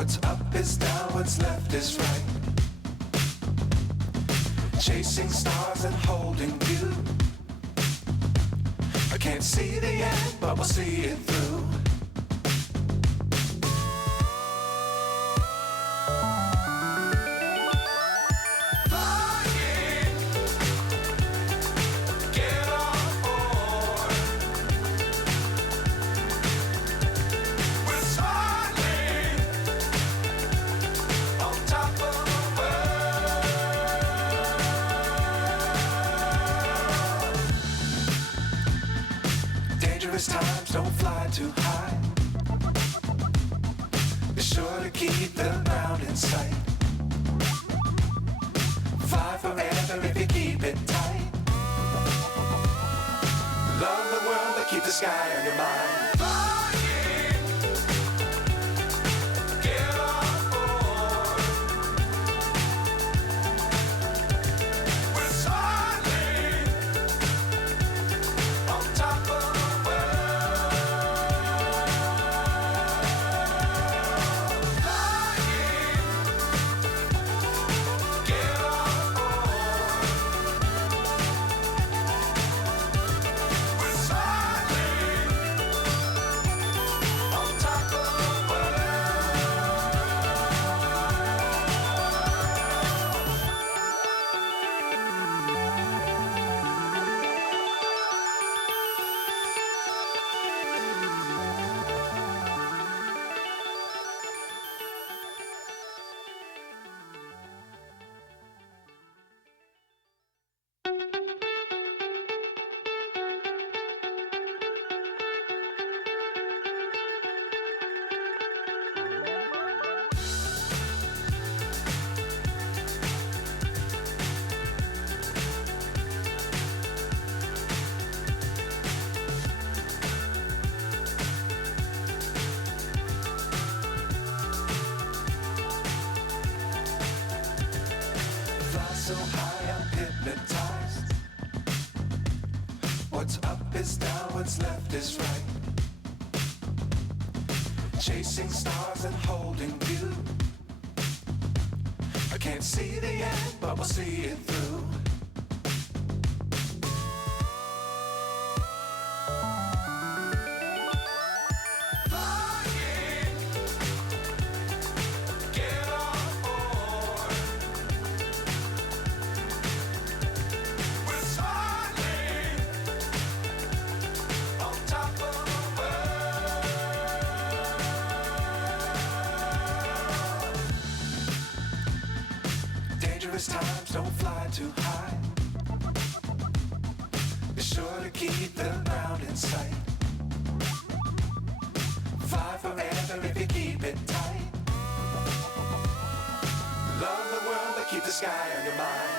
What's up is down, what's left is right. Chasing stars and holding you. I can't see the end, but we'll see it through. Times don't fly too high. Be sure to keep the ground in sight. Fly forever if you keep it tight. Love the world but keep the sky on your mind. So high I'm hypnotized. What's up is down, what's left is right. Chasing stars and holding you. I can't see the end, but we'll see it through. Times don't fly too high. Be sure to keep the ground in sight. Fly forever if you keep it tight. Love the world but keep the sky on your mind.